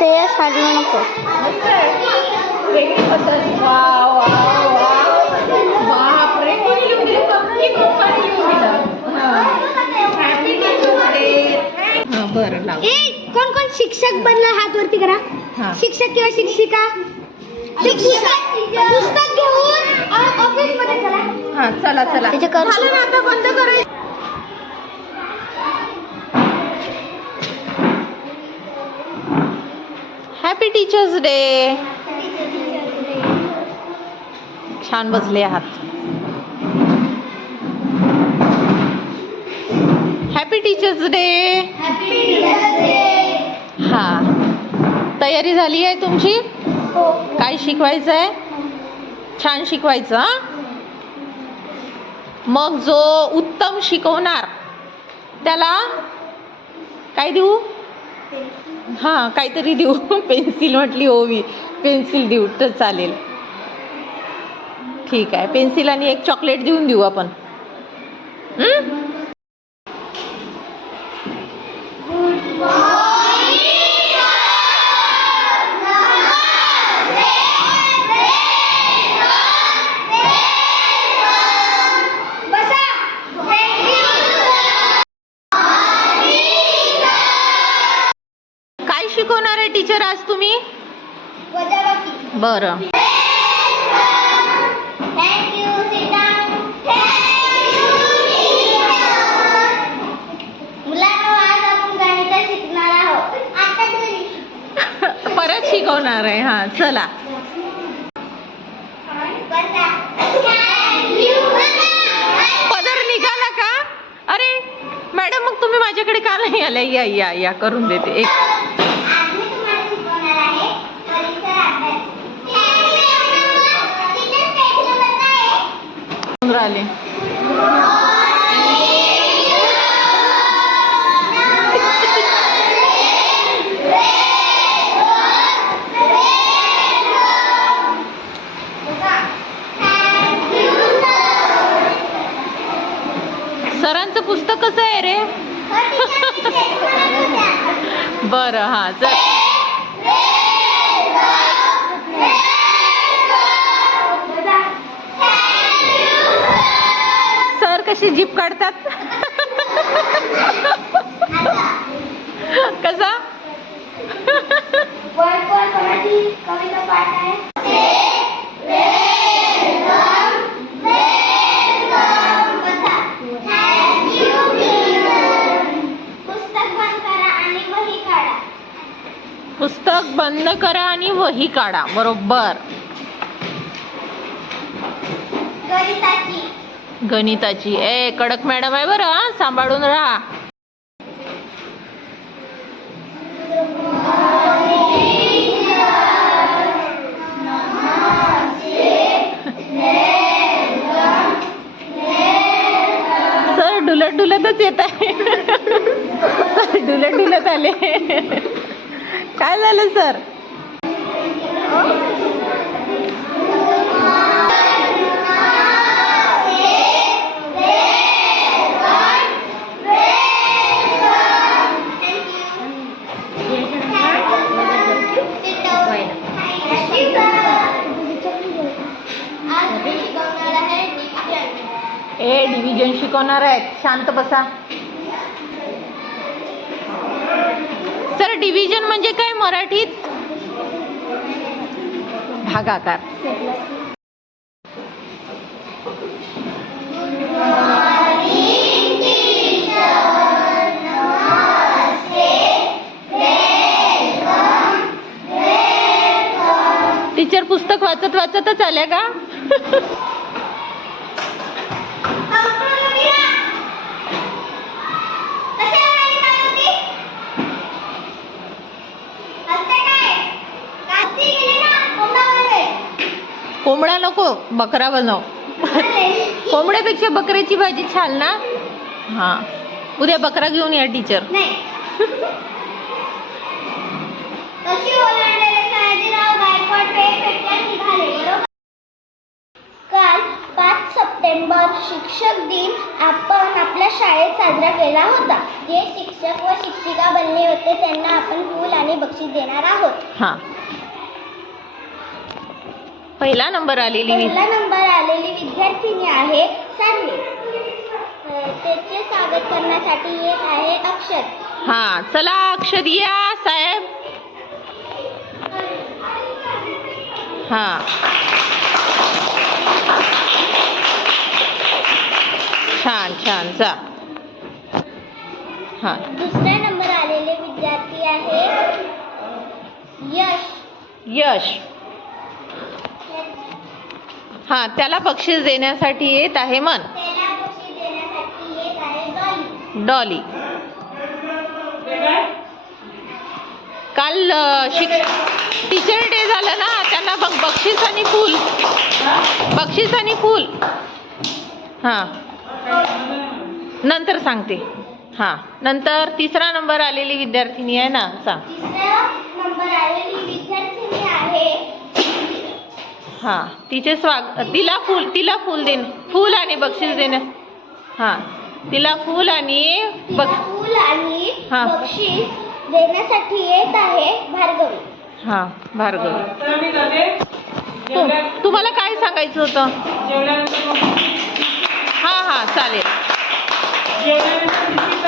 अक्षय साडू नको. कोणी हां कोण कोण? शिक्षक बनला हात वरती करा. हां. शिक्षक किंवा शिक्षिका? शिक्षिका पुस्तक घेऊन ऑफिसमध्ये चला. हां चला चला. आता बंद करायचं हॅपी टीचर्स डे छान बसले आहात. हॅपी टीचर्स डे हा. तयारी झाली आहे तुमची? काय शिकवायचं आहे छान शिकवायचं हां? मग जो उत्तम शिकवणार त्याला काय देऊ? हां काहीतरी देऊ. पेन्सिल म्हटली हो, ओवी पेन्सिल देऊ तर चालेल. ठीक आहे पेन्सिल आणि एक चॉकलेट देऊन देऊ आपण. टीचर आज तुम्ही? बरं. परत शिकवणार आहे. हां चला. पदर निघाला का? अरे मॅडम मग तुम्ही माझ्याकडे का नाही आल्या? या या या करून देते. एक राहिले सरांचं पुस्तक कसं आहे रे? बरं हां चल. कशी जीप काढतात? कसा? पुस्तक बंद करा आणि वही काढा पुस्तक बंद करा आणि वही काढा बरोबर गणिताची. ए कडक मॅडम आहे बरं हा सांभाळून राहा. सर डुलत डुलतच येत आहे. सर डुलत डुलत आले. काय झालं सर? शिकवणार आहेत. शांत बसा. सर डिव्हिजन म्हणजे काय मराठीत? भागाकार. टीचर पुस्तक वाचत वाचतच आल्या का? कोंबडा नको बकरा बनव. कोंबड्यापेक्षा बकऱ्याची भाजी छान ना? हां. उद्या बकरा घेऊन या टीचर नाही कशी ओलांडलेले सयाजीराव गायकवाड पेठ पेटल्यात निघाले बरोबर काल पाच सप्टेंबर शिक्षक दिन आपण आपल्या शाळेत साजरा केला होता. जे शिक्षक व शिक्षिका बनले होते त्यांना आपण फूल आणि बक्षीस देणार आहोत. हा. पहिला नंबर आलेली वि- पहिला नंबर आलेली विद्यार्थिनी आहे सान्वी. अ, त्याचे स्वागत करण्यासाठी येत आहे अक्षर. हा चला अक्षर या साहेब. हा. जा हा. दुसऱ्या नंबर आलेले विद्यार्थी आहे यश. यश. हा त्याला बक्षीस देण्यासाठी येत आहे मन डॉली. काल शिक टीचर डे झालं ना त्यांना बघ बक्षीस आणि फूल. बक्षीस आणि फूल. हां. नंतर सांगते. हां नंतर तिसरा नंबर आलेली विद्यार्थिनी आहे ना सांग. तिसऱ्या नंबर आलेली विद्यार्थिनी आहे. हां तिचे स्वाग तिला फूल तिला फूल देणे फूल आणि बक्षीस देणे. हां तिला फूल आणि तिला बक फूल आणि हा. बक्षीस देण्यासाठी येत आहे भार्गवी. हां भार्गव. तू तुम्हाला काय सांगायचं होतं? हां हां चालेल. Thank you.